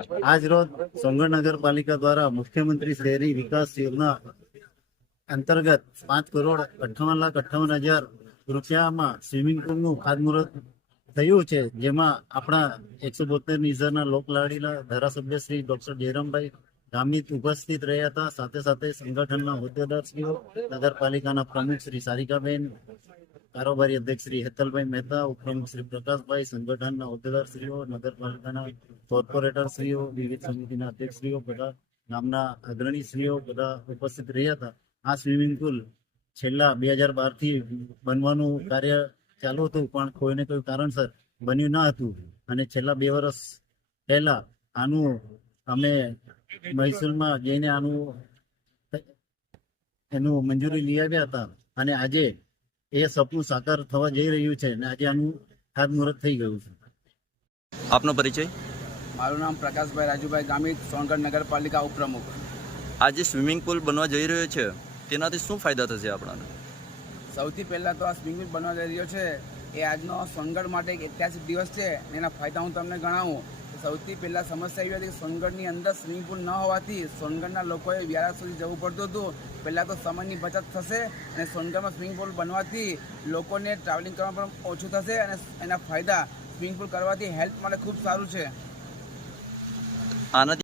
આજ રોજ સોનગઢ નગરપાલિકા દ્વારા મુખ્યમંત્રી શહેરી વિકાસ યોજના અંતર્ગત 5,58,58,000 રૂપિયામાં સ્વિમિંગ પુલનું ખાતમુહૂર્ત થયું છે, જેમાં આપણા 172 નિઝરના લોકલાડીલા ધારાસભ્ય શ્રી ડોક્ટર જયરામભાઈ ગામિત ઉપસ્થિત રહ્યા હતા. સાથે સાથે સંગઠનના હોદ્દેદારશ્રીઓ, નગરપાલિકાના પ્રમુખ શ્રી સારિકાબેન, કારોબારી અધ્યક્ષ શ્રી હેતલભાઈ મહેતા, ઉપપ્રમુખ શ્રી પ્રકાશભાઈ, સંગઠનના હોદ્દેદારશ્રીઓ, નગરપાલિકાના કોર્પોરેટરશ્રીઓ, વિવિધ સમિતિના અધ્યક્ષશ્રીઓ, બધા ગામના અગ્રણીશ્રીઓ બધા ઉપસ્થિત રહ્યા હતા. આ સ્વિમિંગ પુલ છેલ્લા 2012થી બનવાનું કાર્ય ચાલુ હતું, પણ કોઈને કોઈ કારણસર બન્યું ન હતું અને છેલ્લા 2 વર્ષ પહેલા આનું અમે મહેસૂલમાં જઈને એનું મંજૂરી લઈ આવ્યા હતા અને આજે એ સપનું સાકાર થવા જઈ રહ્યું છે અને આજે આનું ખાતમુહૂર્ત થઈ ગયું છે. આપનો પરિચય? મારું નામ પ્રકાશભાઈ રાજુભાઈ ગામિત, સોનગઢ નગરપાલિકા ઉપપ્રમુખ. આજે સ્વિમિંગ પુલ બનવા જઈ રહ્યો છે, તેનાથી શું ફાયદા થશે આપણાને? સૌથી પહેલાં તો આ સ્વિમિંગ પુલ બનવા જઈ રહ્યો છે એ આજનો સોનગઢ માટે એક ઐતિહાસિક દિવસ છે. એના ફાયદા હું તમને ગણાવું. સૌથી પહેલાં સમસ્યા એવી હતી કે સોનગઢની અંદર સ્વિમિંગ પુલ ન હોવાથી સોનગઢના લોકોએ વ્યારા સુધી જવું પડતું હતું. પહેલાં તો સમયની બચત થશે અને સોનગઢમાં સ્વિમિંગ પુલ બનવાથી લોકોને ટ્રાવેલિંગ કરવામાં પણ ઓછું થશે અને એના ફાયદા સ્વિમિંગ પુલ કરવાથી હેલ્થ માટે ખૂબ સારું છે. આનાથી